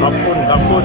ขอบคุณ ขอบคุณ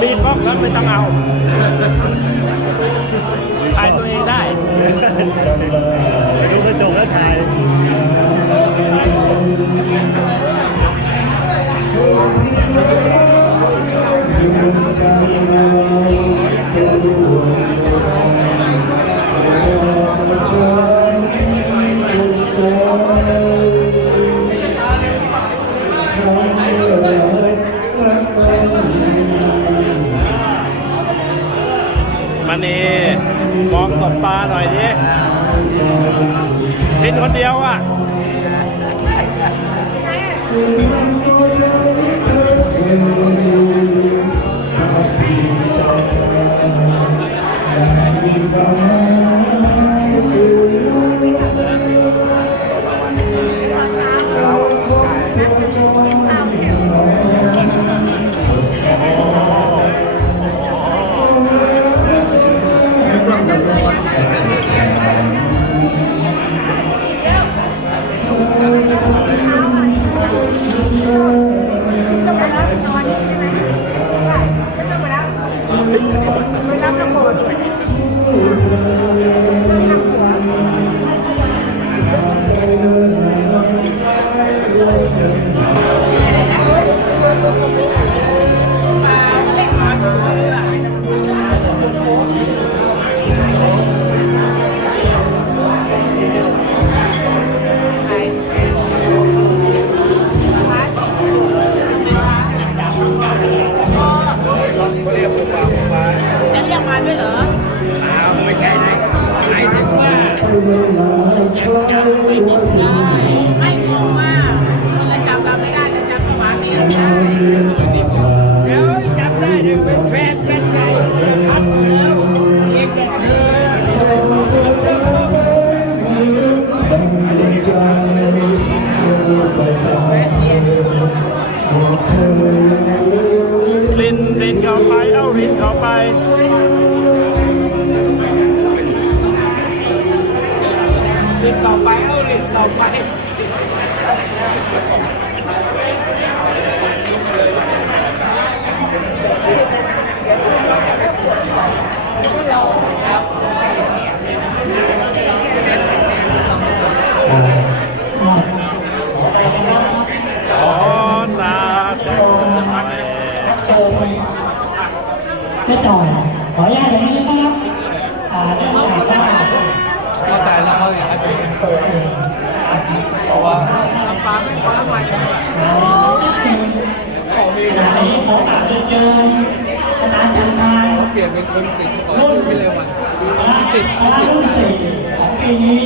มีกล้องแล้วไม่ต้องเอาถ่ายตัวเองได้ สดปลาหน่อยดิกินคนเดียวอะ ต่อไปลินต่อไปเอาลินต่อไปเราครับ เพราะว่าปลาไม่คว้าไม่ของมีขนาดนี้ของต่างเจออาจารย์จันทานเปลี่ยนเป็นคนติดรุ่นไปเลยว่ะติดรุ่นสี่ของปีนี้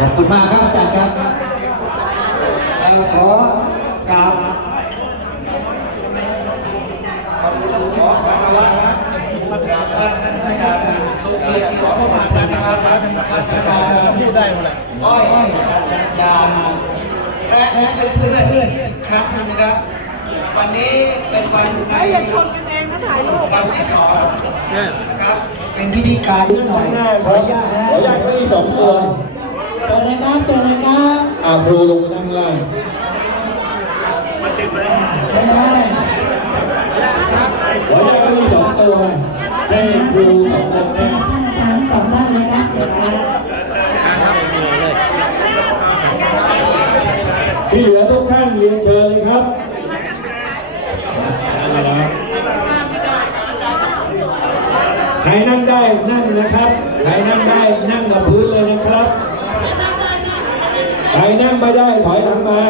ขอบคุณมากครับอาจารย์ครับเราขอกราบขอที่ต้อขอคารวะกราบท่านอาจารย์สุเกียรติสอนผู้ผ่านนะครับท่านอาจารย์อ้อยอาจารย์สัญญาและเพื่อนเพื่อนครั้งหนึ่งนะครับ วันนี้เป็นวันในวันที่สองนะครับ เป็นพิธีการนิดหน่อยขออนุญาตขออนุญาตก็มีสองตัว เจอเลยครับเจอเลยครับอาครูลงมานั่งล่างได้ได้ขออนุญาตเก้าอี้สองตัวให้ครูสองคนนั่งท่านอาจารย์สองท่านเลยครับเดี๋ยวนะที่เหลือทุกท่านเรียนเชิญเลยครับนั่นแหละครับใครนั่งได้นั่งนะครับใครนั่งได้ ไม่ได้ถอยหลังมา